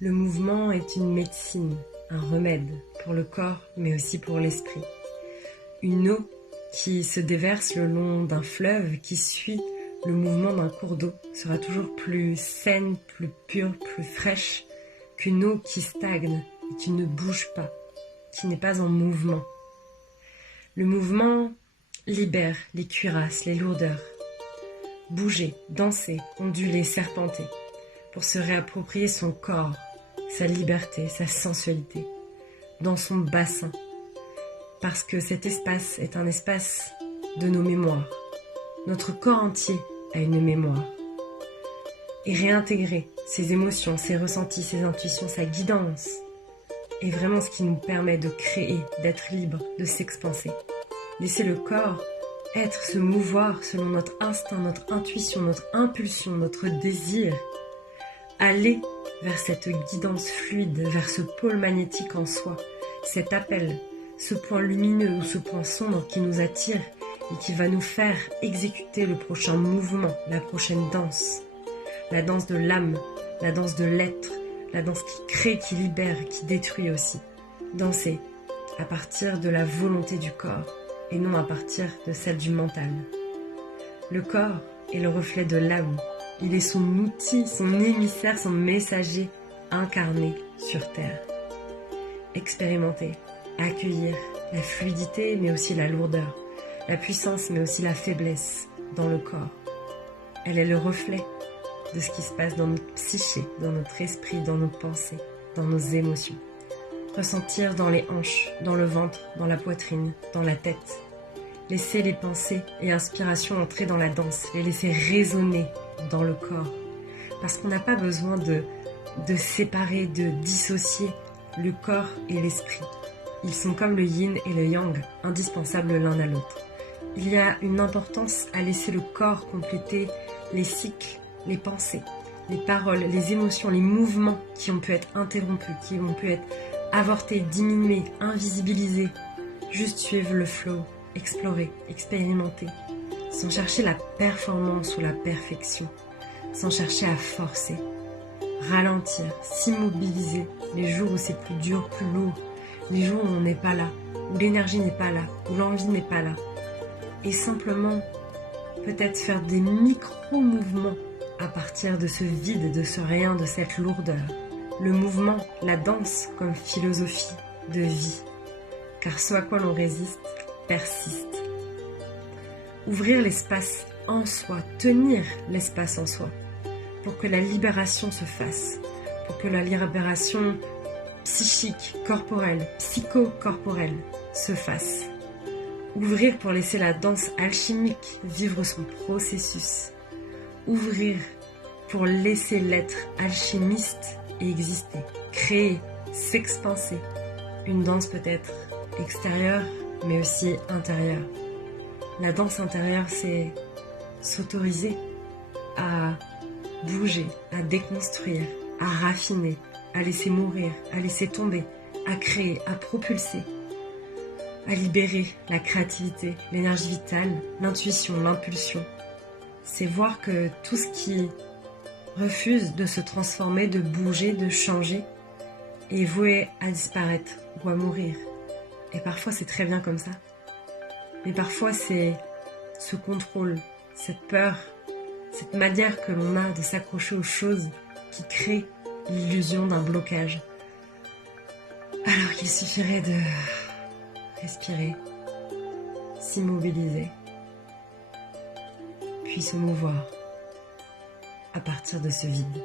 Le mouvement est une médecine, un remède pour le corps mais aussi pour l'esprit. Une eau qui se déverse le long d'un fleuve qui suit le mouvement d'un cours d'eau sera toujours plus saine, plus pure, plus fraîche qu'une eau qui stagne et qui ne bouge pas, qui n'est pas en mouvement. Le mouvement libère les cuirasses, les lourdeurs. Bouger, danser, onduler, serpenter, pour se réapproprier son corps, sa liberté, sa sensualité, dans son bassin. Parce que cet espace est un espace de nos mémoires. Notre corps entier a une mémoire. Et réintégrer ses émotions, ses ressentis, ses intuitions, sa guidance est vraiment ce qui nous permet de créer, d'être libre, de s'expanser. Laisser le corps être, se mouvoir selon notre instinct, notre intuition, notre impulsion, notre désir. Aller vers cette guidance fluide, vers ce pôle magnétique en soi, cet appel, ce point lumineux ou ce point sombre qui nous attire et qui va nous faire exécuter le prochain mouvement, la prochaine danse. La danse de l'âme, la danse de l'être, la danse qui crée, qui libère, qui détruit aussi. Danser à partir de la volonté du corps et non à partir de celle du mental. Le corps est le reflet de l'âme. Il est son outil, son émissaire, son messager incarné sur Terre. Expérimenter, accueillir la fluidité mais aussi la lourdeur, la puissance mais aussi la faiblesse dans le corps. Elle est le reflet de ce qui se passe dans notre psyché, dans notre esprit, dans nos pensées, dans nos émotions. Ressentir dans les hanches, dans le ventre, dans la poitrine, dans la tête. Laisser les pensées et inspirations entrer dans la danse, les laisser résonner dans le corps. Parce qu'on n'a pas besoin de séparer, de dissocier le corps et l'esprit. Ils sont comme le yin et le yang, indispensables l'un à l'autre. Il y a une importance à laisser le corps compléter les cycles, les pensées, les paroles, les émotions, les mouvements qui ont pu être interrompus, qui ont pu être avortés, diminués, invisibilisés. Juste suivre le flow, explorer, expérimenter, sans chercher la performance ou la perfection, sans chercher à forcer, ralentir, s'immobiliser les jours où c'est plus dur, plus lourd, les jours où on n'est pas là, où l'énergie n'est pas là, où l'envie n'est pas là, et simplement peut-être faire des micro-mouvements à partir de ce vide, de ce rien, de cette lourdeur. Le mouvement, la danse comme philosophie de vie. Car ce à quoi l'on résiste, persiste. Ouvrir l'espace en soi, tenir l'espace en soi, pour que la libération se fasse, pour que la libération psychique, corporelle, psycho-corporelle se fasse. Ouvrir pour laisser la danse alchimique vivre son processus. Ouvrir pour laisser l'être alchimiste exister, créer, s'expanser. Une danse peut-être extérieure, mais aussi intérieure. La danse intérieure, c'est s'autoriser à bouger, à déconstruire, à raffiner, à laisser mourir, à laisser tomber, à créer, à propulser, à libérer la créativité, l'énergie vitale, l'intuition, l'impulsion. C'est voir que tout ce qui refuse de se transformer, de bouger, de changer, est voué à disparaître ou à mourir. Et parfois c'est très bien comme ça. Mais parfois c'est ce contrôle, cette peur, cette manière que l'on a de s'accrocher aux choses qui crée l'illusion d'un blocage. Alors qu'il suffirait de respirer, s'immobiliser, puis se mouvoir à partir de ce vide.